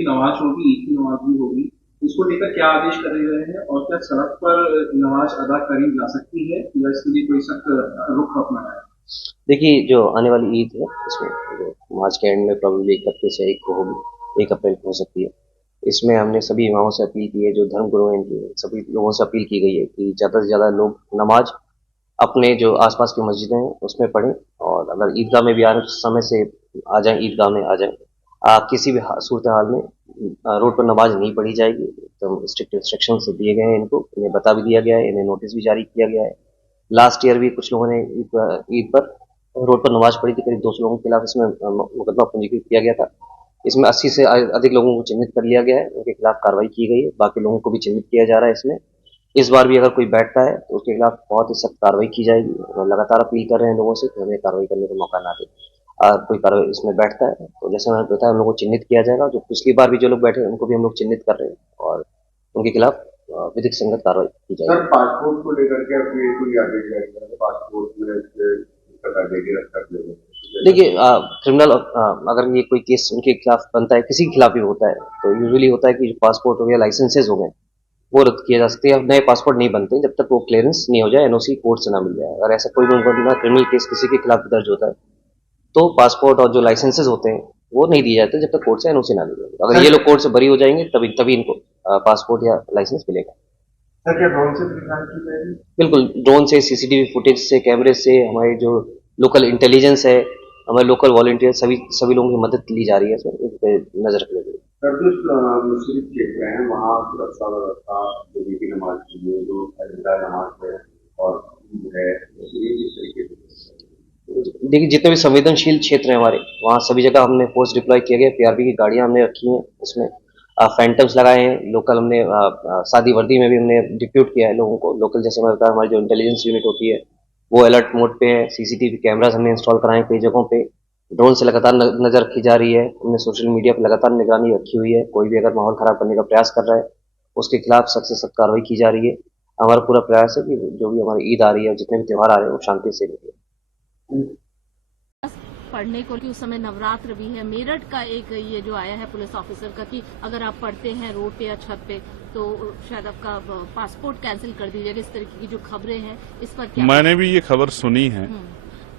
की नमाज होगी, ईद की नमाज भी होगी, इसको लेकर क्या आदेश करे गए हैं और क्या सड़क पर नमाज अदा करी जा सकती है या इसके लिए कोई सख्त रुख अपनाया है? देखिए, जो आने वाली ईद है इसमें जो मार्च के एंड में प्रोबेबली 31 या 1 को होगी, 1 अप्रैल को हो सकती है। इसमें हमने सभी इमामों से अपील की है, जो धर्म गुरु हैं इनकी सभी लोगों से अपील की गई है कि ज़्यादा से ज़्यादा लोग नमाज अपने जो आसपास की मस्जिदें हैं उसमें पढ़ें, और अगर ईदगाह में भी आ रहे हैं तो समय से आ जाएं, ईदगाह में आ जाएं। किसी भी सूरत हाल में रोड पर नमाज नहीं पढ़ी जाएगी। तो स्ट्रिक्ट इंस्ट्रक्शन दिए गए हैं इनको, इन्हें बता भी दिया गया है, इन्हें नोटिस भी जारी किया गया है। लास्ट ईयर भी कुछ लोगों ने ईद पर रोड पर नमाज पढ़ी थी, करीब 200 लोगों के खिलाफ इसमें मुकदमा पंजीकृत किया गया था। इसमें 80 से अधिक लोगों को चिन्हित कर लिया गया है, उनके खिलाफ कार्रवाई की गई है, बाकी लोगों को भी चिन्हित किया जा रहा है इसमें। इस बार भी अगर कोई बैठता है तो उसके खिलाफ बहुत ही सख्त कार्रवाई की जाएगी, और लगातार अपील कर रहे हैं लोगों से कि हमें कार्रवाई करने का मौका ना दे। कोई कार्रवाई इसमें बैठता है तो जैसे मैंने बताया, उन लोगों को चिन्हित किया जाएगा। जो पिछली बार भी जो लोग बैठे उनको भी हम लोग चिन्हित कर रहे हैं और उनके खिलाफ विधिक संगत कार्रवाई की जाएगी। सर, पासपोर्ट को लेकर के अपनी कोई आदेश जाएगा? पासपोर्ट में देखिए, क्रिमिनल अगर ये कोई केस उनके खिलाफ बनता है, किसी के खिलाफ भी होता है, तो यूजुअली होता है कि जो पासपोर्ट हो गया, लाइसेंसेज हो गए, वो रद्द किए जा सकते हैं। नए पासपोर्ट नहीं बनते जब तक वो क्लियरेंस नहीं हो जाए, एनओसी कोर्ट से ना मिल जाए। अगर ऐसा कोई भी क्रिमिनल केस किसी के खिलाफ दर्ज होता है तो पासपोर्ट और जो लाइसेंसेज होते हैं वो नहीं दिए जाते जब तक कोर्ट से एनओसी ना मिले। अगर ये लोग कोर्ट से बरी हो जाएंगे तभी इनको पासपोर्ट या लाइसेंस मिलेगा। सर, क्या ड्रोन से परेशान की जाएगी? बिल्कुल, ड्रोन से, सीसीटीवी फुटेज से, कैमरे से, हमारे जो लोकल इंटेलिजेंस है, हमारे लोकल वॉलंटियर, सभी लोगों की मदद ली जा रही है। सर, इस पे नजर रखने के लिए। सर, जो मुस्लिम क्षेत्र हैं वहाँ सुरक्षा व्यवस्था जो की नमाज के लिए जो नमाज है और है, ये किस तरीके से? देखिए, जितने भी संवेदनशील क्षेत्र हैं हमारे, वहाँ सभी जगह हमने फोर्स डिप्लॉय किया गया। पीआरबी की गाड़ियां हमने रखी हैं, उसमें फैंटम्स लगाए हैं। लोकल हमने सादी वर्दी में भी हमने डिप्यूट किया है लोगों को। लोकल जैसे मैं बताया, हमारी जो इंटेलिजेंस यूनिट होती है वो अलर्ट मोड पे है। सीसीटीवी कैमराज हमने इंस्टॉल कराए कई जगहों पे। ड्रोन से लगातार नजर रखी जा रही है। हमने सोशल मीडिया पर लगातार निगरानी रखी हुई है। कोई भी अगर माहौल खराब करने का प्रयास कर रहा है उसके खिलाफ सख्त से सख्त कार्रवाई की जा रही है। हमारा पूरा प्रयास है कि जो भी हमारी ईद आ रही है, जितने भी त्यौहार आ रहे हैं, वो शांति से निकले। पढ़ने को कि उस समय नवरात्र भी है। मेरठ का एक ये जो आया है पुलिस ऑफिसर का कि अगर आप पढ़ते हैं रोड पे या छत पे तो शायद आपका पासपोर्ट कैंसिल कर दीजिएगा। इस तरीके की जो खबरें हैं इस पर क्या? मैंने भी ये खबर सुनी है।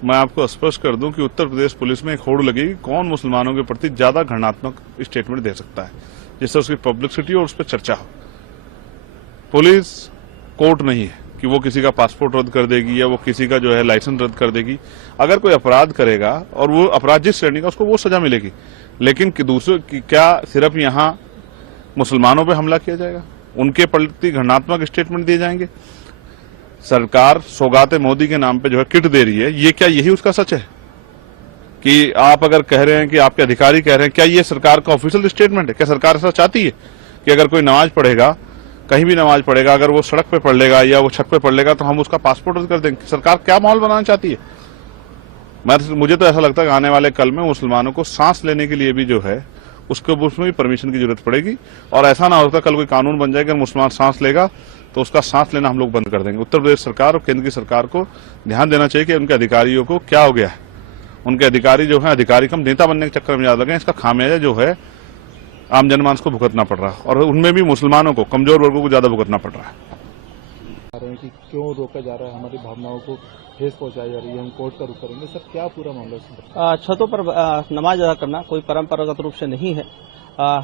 मैं आपको स्पष्ट कर दूं कि उत्तर प्रदेश पुलिस में एक होड़ लगी कि कौन मुसलमानों के प्रति ज्यादा घृणात्मक स्टेटमेंट दे सकता है जिससे उसकी पब्लिसिटी और उस पर चर्चा हो। पुलिस कोर्ट नहीं है कि वो किसी का पासपोर्ट रद्द कर देगी या वो किसी का जो है लाइसेंस रद्द कर देगी। अगर कोई अपराध करेगा और वो अपराध जिस श्रेणी का, उसको वो सजा मिलेगी। लेकिन कि दूसरे की क्या सिर्फ यहाँ मुसलमानों पे हमला किया जाएगा, उनके प्रति घृणात्मक स्टेटमेंट दिए जाएंगे? सरकार सौगाते मोदी के नाम पे जो है किट दे रही है, ये क्या यही उसका सच है? कि आप अगर कह रहे हैं कि आपके अधिकारी कह रहे हैं, क्या ये सरकार का ऑफिशियल स्टेटमेंट है? क्या सरकार ऐसा चाहती है कि अगर कोई नमाज पढ़ेगा, कहीं भी नमाज पढ़ेगा, अगर वो सड़क पे पढ़ लेगा या वो छत पे पढ़ लेगा तो हम उसका पासपोर्ट रद्द कर देंगे? सरकार क्या माहौल बनाना चाहती है? मुझे तो ऐसा लगता है कि आने वाले कल में मुसलमानों को सांस लेने के लिए भी जो है उसमें भी परमिशन की जरूरत पड़ेगी। और ऐसा ना होता कल कोई कानून बन जाएगा, मुसलमान सांस लेगा तो उसका सांस लेना हम लोग बंद कर देंगे। उत्तर प्रदेश सरकार और केंद्र की सरकार को ध्यान देना चाहिए कि उनके अधिकारियों को क्या हो गया है। उनके अधिकारी जो है, अधिकारी कम नेता बनने के चक्कर में ज्यादा लगे। इसका खामियाजा जो है आम जनमानस को भुगतना पड़ रहा है, और उनमें भी मुसलमानों को, कमजोर वर्गों को ज्यादा भुगतना पड़ रहा है। कि क्यों रोका जा रहा है, हमारी भावनाओं को ठेस पहुंचाई जा रही है, हम कोर्ट का रुख करेंगे। सर, क्या पूरा मामला? छतों पर नमाज अदा करना कोई परंपरागत रूप से नहीं है।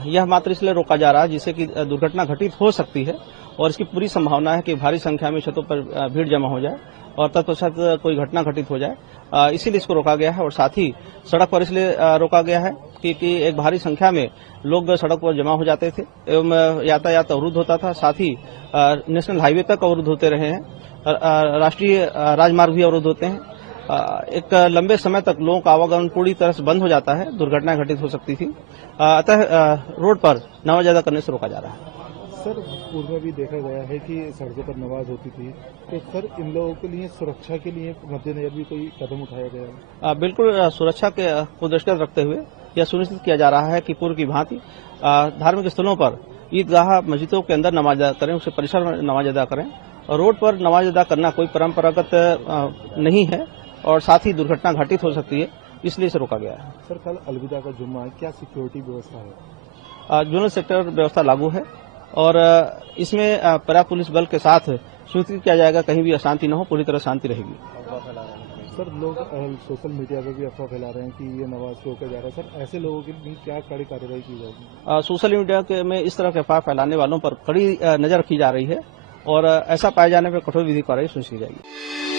यह मात्र इसलिए रोका जा रहा है जिससे कि दुर्घटना घटित हो सकती है, और इसकी पूरी संभावना है कि भारी संख्या में छतों पर भीड़ जमा हो जाए और तत्पश्चात कोई घटना घटित हो जाए। इसीलिए इसको रोका गया है। और साथ ही सड़क पर इसलिए रोका गया है कि एक भारी संख्या में लोग सड़क पर जमा हो जाते थे एवं यातायात अवरुद्ध होता था। साथ ही नेशनल हाईवे तक अवरुद्ध होते रहे हैं, राष्ट्रीय राजमार्ग भी अवरुद्ध होते हैं। एक लंबे समय तक लोगों का आवागमन पूरी तरह से बंद हो जाता है, दुर्घटनाएं घटित हो सकती थी। अतः रोड पर नमाज अदा करने से रोका जा रहा है। सर, पूर्व में भी देखा गया है कि सड़कों पर नमाज होती थी, तो सर इन लोगों के लिए सुरक्षा के लिए मद्देनजर भी कोई कदम उठाया गया? बिल्कुल, सुरक्षा को दृष्टिगत रखते हुए यह सुनिश्चित किया जा रहा है कि पूर्व की भांति धार्मिक स्थलों पर, ईदगाह, मस्जिदों के अंदर नमाज अदा करें, उसके परिसर में नमाज अदा करें। रोड पर नमाज अदा करना कोई परंपरागत नहीं है और साथ ही दुर्घटना घटित हो सकती है, इसलिए इसे रोका गया है। सर, कल अलविदा का जुम्मा है, क्या सिक्योरिटी व्यवस्था है? जोनल सेक्टर व्यवस्था लागू है और इसमें पर्याप्त पुलिस बल के साथ सुनिश्चित किया जाएगा कहीं भी अशांति न हो, पूरी तरह शांति रहेगी। सर, लोग सोशल मीडिया पर भी अफवाह फैला रहे हैं कि ये नमाज रोका जा रहा है। सर, ऐसे लोगों के लिए क्या कड़ी कार्रवाई की जाएगी? सोशल मीडिया में इस तरह के अफवाह फैलाने वालों पर कड़ी नजर रखी जा रही है और ऐसा पाए जाने पर कठोर विधि कार्रवाई सुनिश्चित की जाएगी।